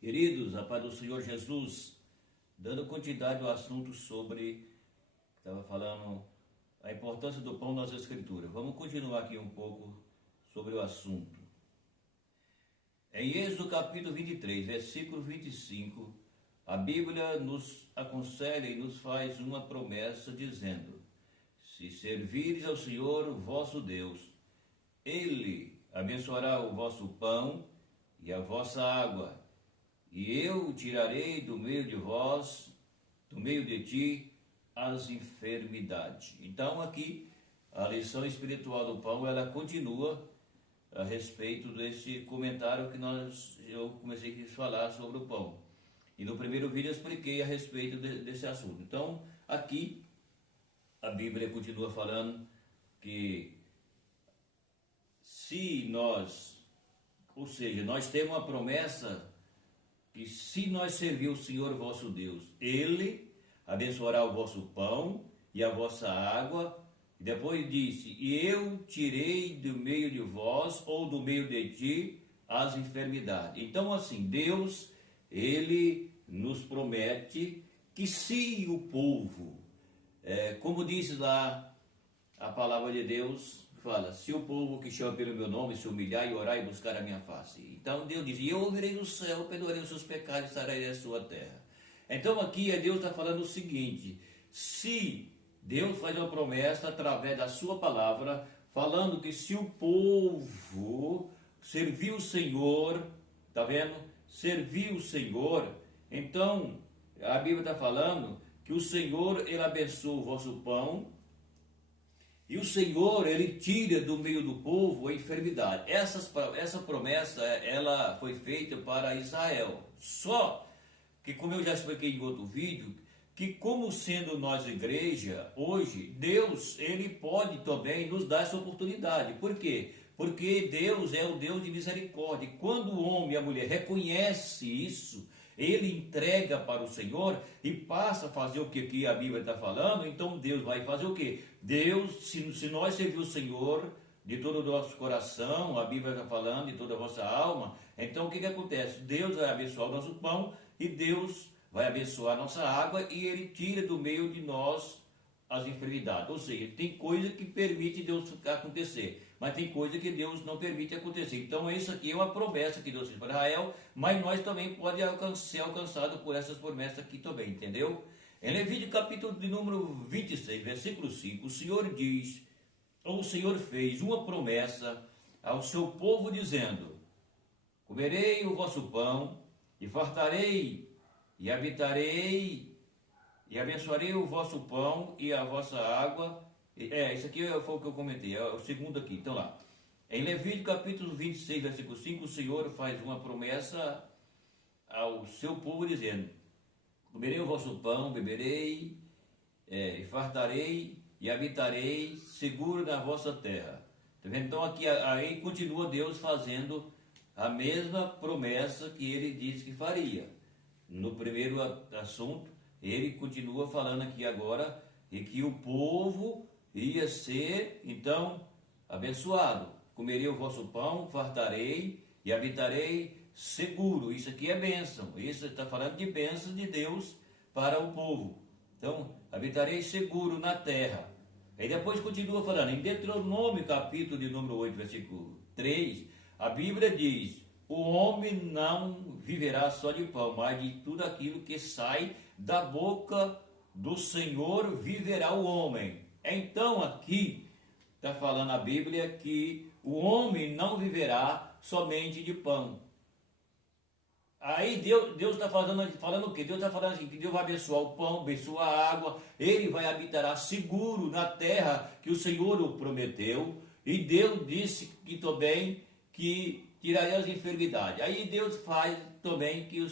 Queridos, a paz do Senhor Jesus, dando continuidade ao assunto sobre, estava falando, a importância do pão nas Escrituras. Vamos continuar aqui um pouco sobre o assunto. Em Êxodo capítulo 23, versículo 25, a Bíblia nos aconselha e nos faz uma promessa dizendo: se servires ao Senhor vosso Deus, Ele abençoará o vosso pão e a vossa água, e eu tirarei do meio de vós, do meio de ti, as enfermidades. Então aqui, a lição espiritual do pão, ela continua a respeito desse comentário que eu comecei a falar sobre o pão. E no primeiro vídeo eu expliquei a respeito desse assunto. Então, aqui, a Bíblia continua falando que se nós, ou seja, nós temos uma promessa que se nós servir o Senhor vosso Deus, Ele abençoará o vosso pão e a vossa água. E depois disse: e eu tirei do meio de vós, ou do meio de ti, as enfermidades. Então assim, Deus, Ele nos promete que se o povo, como diz lá a palavra de Deus, fala: se o povo que chama pelo meu nome se humilhar e orar e buscar a minha face. Então Deus diz: e eu ouvirei do céu, perdoarei os seus pecados e sararei a sua terra. Então aqui Deus está falando o seguinte: se Deus faz uma promessa através da sua palavra, falando que se o povo servir o Senhor, tá vendo? Servir o Senhor, então a Bíblia está falando que o Senhor, Ele abençoa o vosso pão, e o Senhor, Ele tira do meio do povo a enfermidade. Essa promessa, ela foi feita para Israel. Só que, como eu já expliquei em outro vídeo, que como sendo nós igreja, hoje, Deus, Ele pode também nos dar essa oportunidade. Por quê? Porque Deus é o Deus de misericórdia. E quando o homem e a mulher reconhecem isso, ele entrega para o Senhor e passa a fazer o que aqui a Bíblia está falando. Então Deus vai fazer o quê? Deus, se nós servir o Senhor de todo o nosso coração, a Bíblia está falando, de toda a vossa alma, então o que acontece? Deus vai abençoar o nosso pão e Deus vai abençoar a nossa água, e Ele tira do meio de nós as enfermidades. Ou seja, tem coisa que permite Deus acontecer, mas tem coisa que Deus não permite acontecer. Então isso aqui é uma promessa que Deus fez para Israel, mas nós também podemos ser alcançados por essas promessas aqui também, entendeu? Em Levítico capítulo de número 26, versículo 5, o Senhor diz, ou o Senhor fez uma promessa ao seu povo dizendo: comerei o vosso pão e fartarei e habitarei e abençoarei o vosso pão e a vossa água. Isso aqui foi o que eu comentei, é o segundo aqui. Então lá, em Levítico capítulo 26, versículo 5, o Senhor faz uma promessa ao seu povo dizendo: comerei o vosso pão, beberei, e fartarei e habitarei seguro na vossa terra. Tá vendo? Então aqui aí continua Deus fazendo a mesma promessa que Ele disse que faria. No primeiro assunto, Ele continua falando aqui agora e que o povo ia ser, então, abençoado. Comerei o vosso pão, fartarei e habitarei seguro. Isso aqui é bênção. Isso está falando de bênção de Deus para o povo. Então, habitarei seguro na terra. Aí depois continua falando, em Deuteronômio capítulo de número 8, versículo 3, a Bíblia diz: o homem não viverá só de pão, mas de tudo aquilo que sai da boca do Senhor viverá o homem. Então aqui está falando a Bíblia que o homem não viverá somente de pão. Aí Deus está falando o quê? Deus está falando assim, que Deus vai abençoar o pão, abençoar a água, Ele vai habitar seguro na terra que o Senhor o prometeu, e Deus disse que também que tiraria as enfermidades. Aí Deus faz também que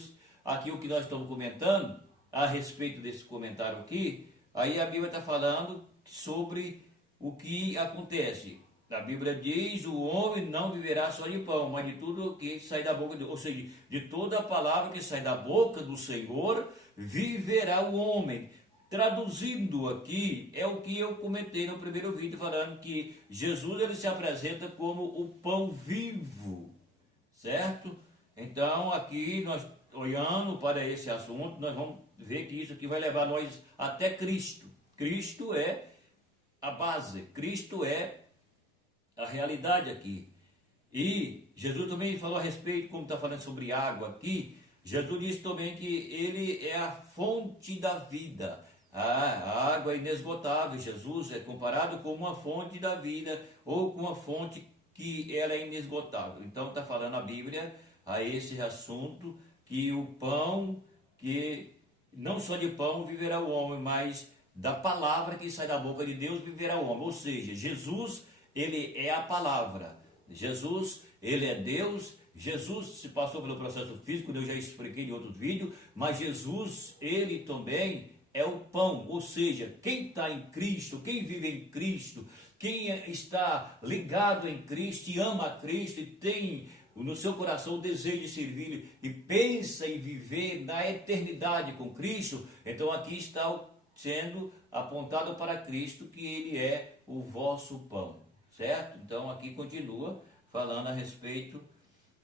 aqui o que nós estamos comentando, a respeito desse comentário aqui, aí a Bíblia está falando sobre o que acontece. A Bíblia diz: o homem não viverá só de pão, mas de tudo que sai da boca de Deus. Ou seja, de toda a palavra que sai da boca do Senhor, viverá o homem. Traduzindo aqui, é o que eu comentei no primeiro vídeo, falando que Jesus, ele se apresenta como o pão vivo, certo? Então aqui nós olhando para esse assunto, nós vamos ver que isso aqui vai levar nós até Cristo. Cristo é a base, Cristo é a realidade aqui. E Jesus também falou a respeito, como está falando sobre água aqui, Jesus disse também que ele é a fonte da vida. A água é inesgotável. Jesus é comparado com uma fonte da vida, ou com uma fonte que ela é inesgotável. Então está falando a Bíblia a esse assunto, que o pão, que não só de pão viverá o homem, mas da palavra que sai da boca de Deus viverá o homem. Ou seja, Jesus, ele é a palavra. Jesus, ele é Deus. Jesus se passou pelo processo físico, eu já expliquei em outros vídeos, mas Jesus, ele também é o pão. Ou seja, quem está em Cristo, quem vive em Cristo, quem está ligado em Cristo e ama a Cristo e tem no seu coração o desejo de servir e pensa em viver na eternidade com Cristo, então aqui está sendo apontado para Cristo, que ele é o vosso pão, certo? Então aqui continua falando a respeito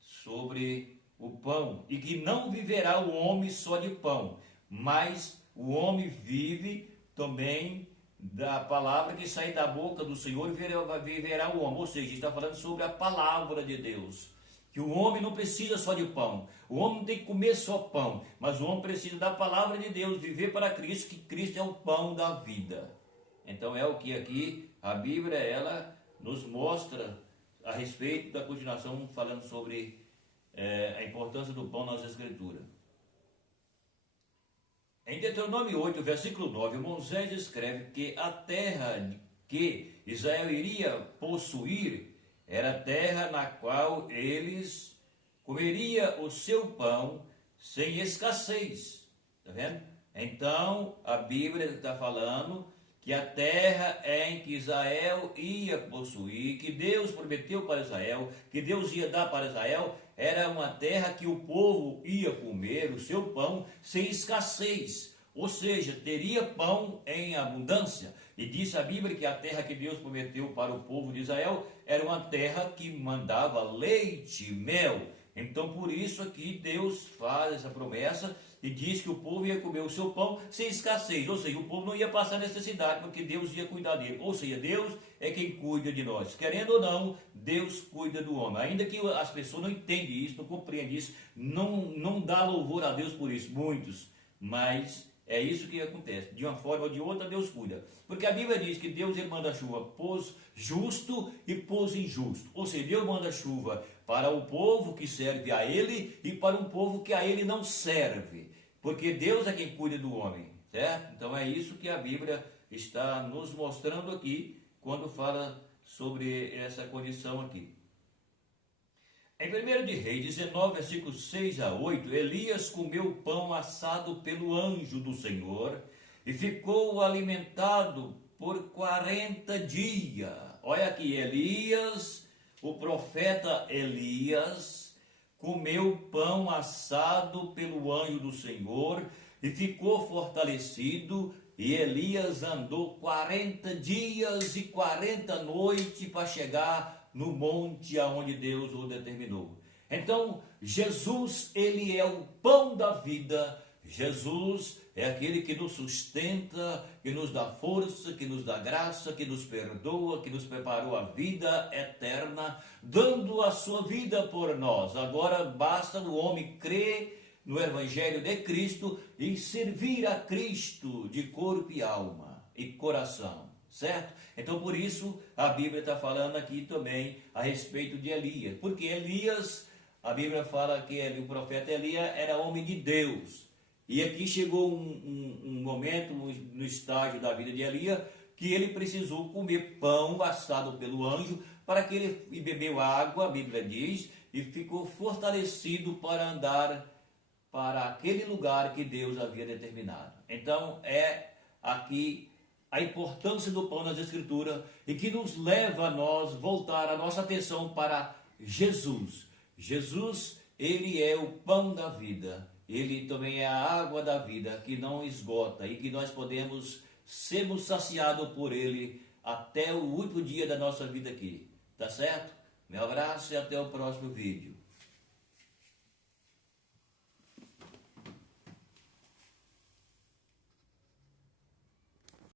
sobre o pão, e que não viverá o homem só de pão, mas o homem vive também da palavra que sai da boca do Senhor, viverá o homem. Ou seja, está falando sobre a palavra de Deus, que o homem não precisa só de pão, o homem não tem que comer só pão, mas o homem precisa da palavra de Deus, viver para Cristo, que Cristo é o pão da vida. Então é o que aqui a Bíblia, ela nos mostra a respeito da continuação, falando sobre a importância do pão nas Escrituras. Em Deuteronômio 8, versículo 9, Moisés escreve que a terra que Israel iria possuir era a terra na qual eles comeria o seu pão sem escassez. Está vendo? Então, a Bíblia está falando que a terra em que Israel ia possuir, que Deus prometeu para Israel, que Deus ia dar para Israel, era uma terra que o povo ia comer o seu pão sem escassez, ou seja, teria pão em abundância. E disse a Bíblia que a terra que Deus prometeu para o povo de Israel era uma terra que mandava leite e mel. Então por isso aqui Deus faz essa promessa e diz que o povo ia comer o seu pão sem escassez, ou seja, o povo não ia passar necessidade, porque Deus ia cuidar dele. Ou seja, Deus é quem cuida de nós. Querendo ou não, Deus cuida do homem. Ainda que as pessoas não entendem isso, não compreendem isso, não dá louvor a Deus por isso, muitos, mas é isso que acontece. De uma forma ou de outra, Deus cuida. Porque a Bíblia diz que Deus, ele manda chuva pôs justo e pôs injusto. Ou seja, Deus manda chuva para o povo que serve a ele e para um povo que a ele não serve. Porque Deus é quem cuida do homem, certo? Então é isso que a Bíblia está nos mostrando aqui, quando fala sobre essa condição aqui. Em 1 de Reis 19, versículos 6 a 8, Elias comeu pão assado pelo anjo do Senhor e ficou alimentado por 40 dias. Olha aqui, Elias, o profeta Elias, comeu pão assado pelo anjo do Senhor e ficou fortalecido. E Elias andou 40 dias e 40 noites para chegar no monte aonde Deus o determinou. Então, Jesus, ele é o pão da vida. Jesus é aquele que nos sustenta, que nos dá força, que nos dá graça, que nos perdoa, que nos preparou a vida eterna, dando a sua vida por nós. Agora basta o homem crer no Evangelho de Cristo e servir a Cristo de corpo e alma e coração, certo? Então por isso a Bíblia está falando aqui também a respeito de Elias, porque Elias, a Bíblia fala que o profeta Elias era homem de Deus. E aqui chegou um momento no estágio da vida de Elias que ele precisou comer pão assado pelo anjo para que ele bebeu água, a Bíblia diz, e ficou fortalecido para andar para aquele lugar que Deus havia determinado. Então é aqui a importância do pão nas Escrituras e que nos leva a nós voltar a nossa atenção para Jesus. Jesus, ele é o pão da vida. Ele também é a água da vida que não esgota e que nós podemos sermos saciados por ele até o último dia da nossa vida aqui. Tá certo? Meu abraço e até o próximo vídeo.